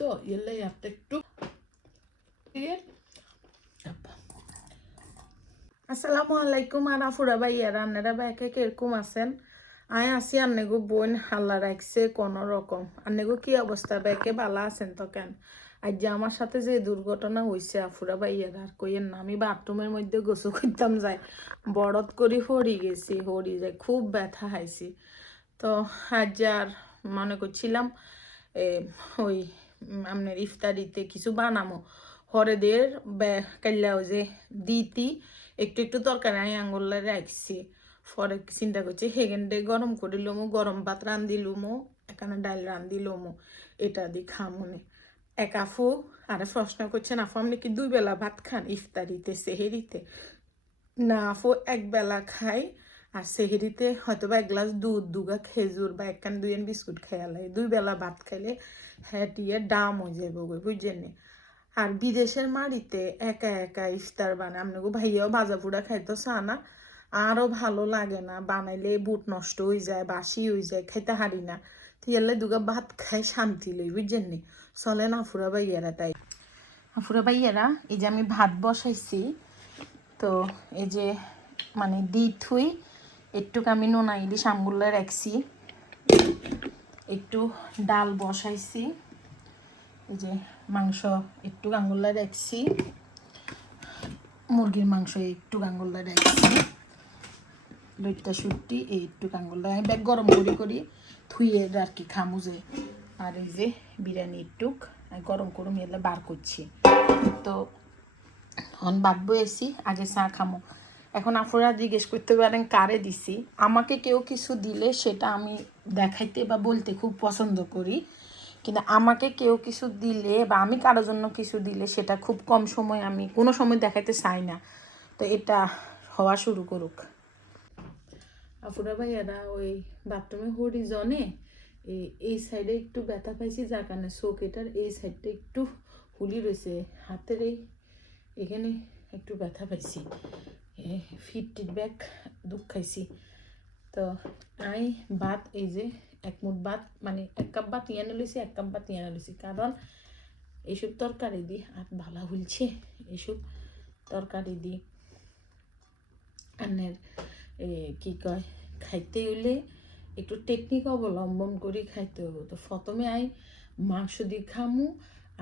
তো এলে একটা একটু আসসালামু আলাইকুম আর আফুরা ভাইয়ারা আপনারা ব্যাকে কিরকম আছেন? আয় আসি আন্নেগো বোন হাল্লা রাখছে কোনো রকম। আন্নেগো কি অবস্থা ব্যাকে ভালো আছেন তো কেন? আজ যে আমার সাথে যে দুর্ঘটনা হয়েছে আফুরা ভাইয়ারা আর কইয়েন না, আমি বাথরুমের মধ্যে গোসল করতাম যাই বড়ত করে হরি গেছি, হরি যায় খুব ব্যথা হাইছি। তো আজ আর মনে করছিলাম ওই আপনার ইফতারিতে কিছু বানামো হরেদের কাল্লাও যে দিতি একটু একটু তরকারি আমি আঙুলে রাখছি। পরে চিন্তা করছি হেগেন্ডে গরম করে লমো, গরম ভাত রান্ধি লমো, এখানে ডাল রান্ধি লমো, এটা দি খামুনে। এক আফু আরে প্রশ্ন করছেন, আফু আপনি কি 2 বেলা ভাত খান ইফতারিতে সেহেরিতে? না আফু 1 বেলা খাই, আর সেহেরিতে হয়তো বা 1 গ্লাস দুধ, 2 খেজুর বা 1 বিস্কুট খেয়ালাই। 2 বেলা ভাত খাইলে হ্যাঁ টিয়ে ডাম হয়ে যাবো বুঝছেন। আর বিদেশের মাড়িতে একা একা ইফতার বানায় আপনাকে ভাইয়াও ভাজা পুড়া খাইতো চানা, আরও ভালো লাগে না, বানাইলে বুট নষ্ট হয়ে যায়, বাসি হয়ে যায়, খাইতে হারি না। তিয়ালে 2 ভাত খাই শান্তি লই বুঝছেন নি। চলেন আফুরা ভাইয়ারা তাই আফুরা ভাইয়ারা এই যে আমি ভাত বসাইছি, তো এই যে মানে দি থুই একটুক আমি নোনা ইলিশ আমগুলো রাখছি, একটু ডাল বসাইছি, এই যে মাংস একটু আঙুল্লা রাখছি, মুরগির মাংস একটু আঙুল্লা রাখছি, লইট্টা সুট্টি এই একটু আঙুল্লা আমি ব্যাগ গরম করি থুইয়ে আর কি খামু যে। আর এই যে বিরিয়ানি একটুক গরম করে মেলে বার করছি। তো এখন ভাত বয়েছি, আগে চা খামো। এখন আপনারা জিজ্ঞেস করতে পারেন কারে দিছি। আমাকে কেউ কিছু দিলে সেটা আমি দেখাইতে বা বলতে খুব পছন্দ করি, কিন্তু আমাকে কেউ কিছু দিলে বা আমি কারোর জন্য কিছু দিলে সেটা খুব কম সময় আমি কোনো সময় দেখাইতে চাই না। তো এটা হওয়া শুরু করুক। আপুরা ভাইয়ারা ওই বাথরুমে হরিজনে এই সাইডে একটু ব্যথা পাইছি, যার কারণে চোখেটার এই সাইডটা একটু হুলি রয়েছে, হাতের এখানে একটু ব্যথা পাইছি, ফিট ব্যাগ দুঃখ খাইছি। তো আমি ভাত এই যে 1 মুঠ ভাত মানে 1 কাপ ভাত ইয়ানে লইছি, 1 কাপ ভাত ইয়ানে লইছি, কারণ এইসব তরকারি দি হাত ভালা হইলছে, এইসব তরকারি দি আনের কি কয় খাইতে হইলে একটু টেকনিক অবলম্বন করে খাইতে হবে। তো প্রথমে আই মাংস দিয়ে খামু,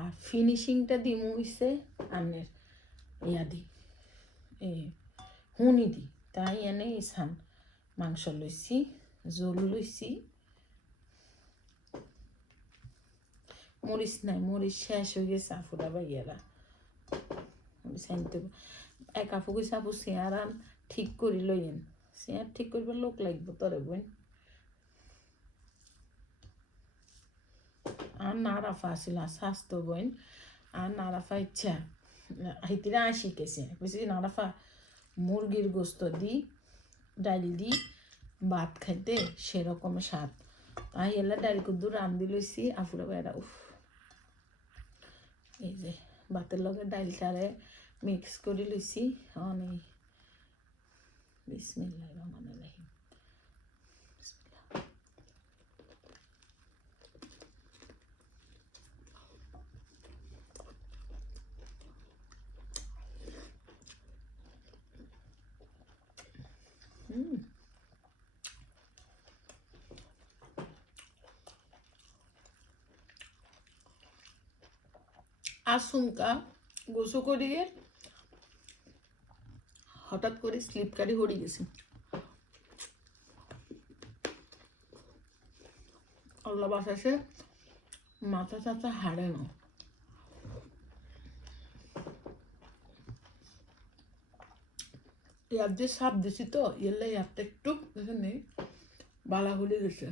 আর ফিনিশিংটা দিমু হইছে আনের ইয়া দি হুনি দি। তাই এনে ইসান মাংস লইছি, জোল লইছি, মরিচ নাই, মরিচ শেষ হয়ে গেছে আফুরা ভাইয়ারা, মরিচ আনতে। এক আপু কইছে আপু চেয়ার আন ঠিক করি লইয়েন, চেয়ার ঠিক করবার লোক লাগবো তরে বোন। আর নারাফা আসিল স্বাস্থ্য বোন, আর নারাফা ইচ্ছা হিতিরা শিখেছে, বুঝছি নারাফা মুরগির গোস্ত দি ডাল দি ভাত খাইতে সেরকম স্বাদ। তাই এলা ডাল কুদ্দু রান্ধি লইছি আফুরা ভাইয়ারা। উফ, এই যে ভাতের লগে ডালটারে মিক্স করে লইছি। অনেক বিসমিল্লাহির রহমানির রহিম। আচমকা গোসল করিয়ে হঠাৎ করে স্লিপকারি হয়ে গেছে। আল্লাহ বাসাসে মাথা চাচা হারে না। ইয়ার যে সাপ দিছি তো এলে ইয়ারটা একটু এখানে বালা হলে গেছে।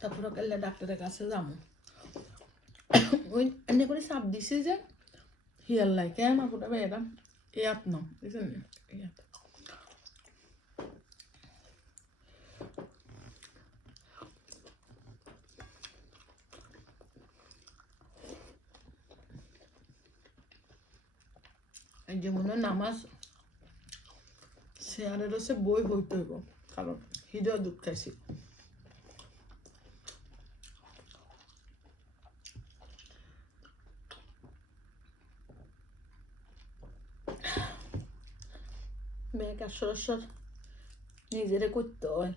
তারপরে কাল্লা ডাক্তারের কাছে যাবো, ওই এমনি করে সাপ দিছি যে হিয়ার লাই কেন আপুটা ভাইয়ারা ইয়াত ন বুঝছেন, ইয়াত যেমন নামাজ শেয়ারের হচ্ছে বই হইতে হইব, কারণ হৃদয় দুধ খাইছি। ব্যাগ আর সরসর নিজেরে করতে হয়।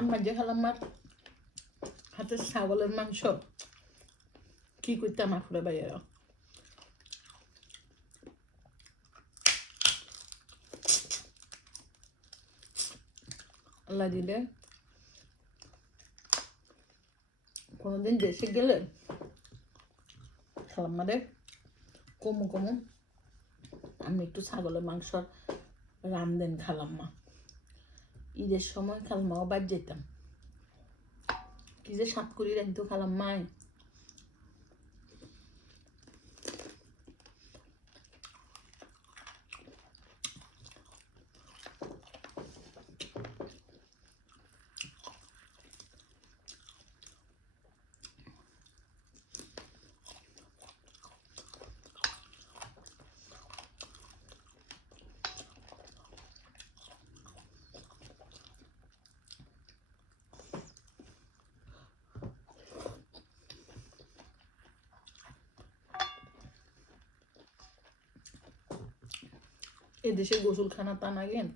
আমার যে খালাম্মার হাতে ছাগলের মাংস কি করতে আমার ফুলে বাইরা আল্লাহ দিলে কোনোদিন দেশে গেলে খালাম্মারে কমু কমু আমি একটু ছাগলের মাংস রান্ধেন খালাম্মা। ঈদের সময় খালাম্মাও বাদ যেতাম, কি যে সাত করি রাখতো খালাম্মায়। এদেশে গোসলখানা তা নাগেন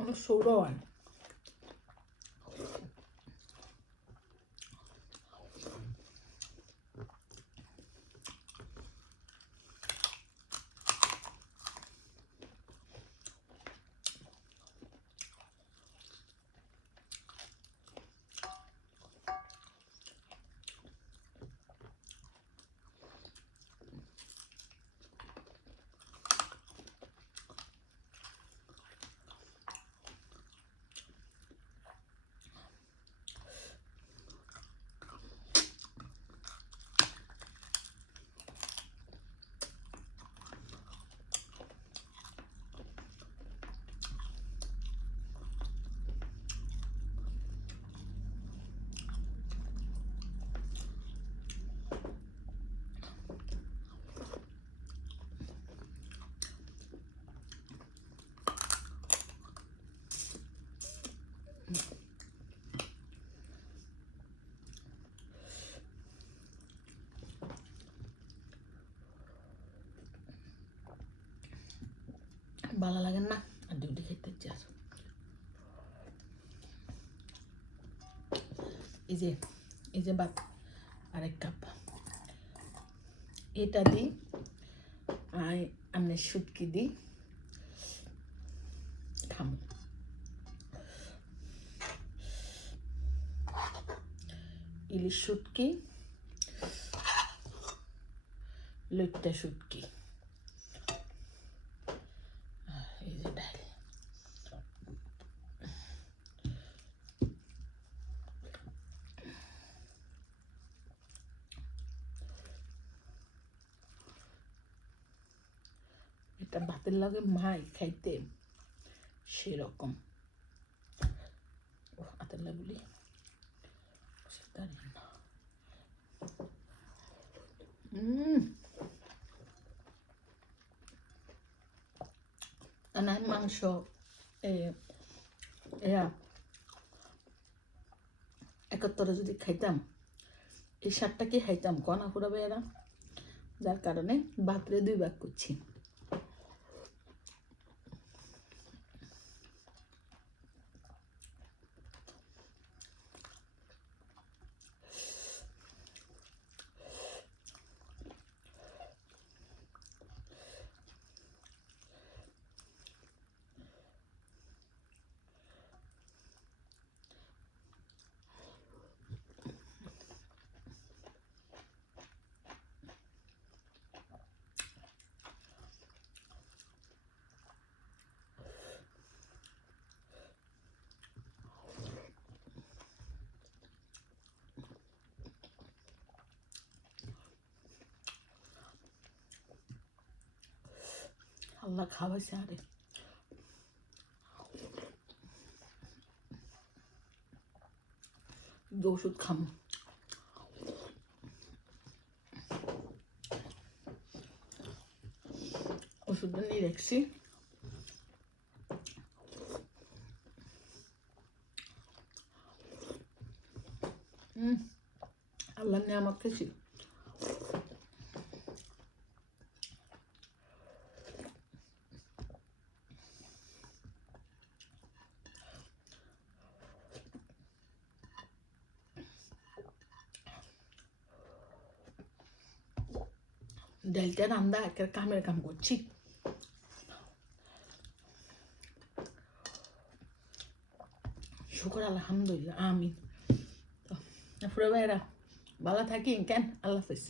অনেক সৌর হয়। ভালো লাগে না আর ডিউটি খেতে চাস। এই যে ভাত আরেক কাপ এটা দিই, আমি শুটকি দিই খাবো। ইলিশ শুটকি, লইট্টা শুটকি, এই যে ডাল। এটা ভাতের লগে মাই খাইতে সেরকম। হাতের লাগুলি আনার মাংস এরা একাত্তরে যদি খাইতাম, এই সারটা কি খাইতাম কনা ফুরাবে এরা, যার কারণে ভাতরে 2 ভাগ করছি। আল্লাহ খাওয়াইছে আরে। ওষুধ খাম, ওষুধটা নিয়ে রাখছি। আল্লাহ নিয়ামত খেয়েছি। ডালটা রান্দা একটা কামের কাম করছি। শুকর আলহামদুলিল্লাহ, আমিন। ফুরা ভাইরা ভালো থাকি, কেন? আল্লাহ হাফেজ।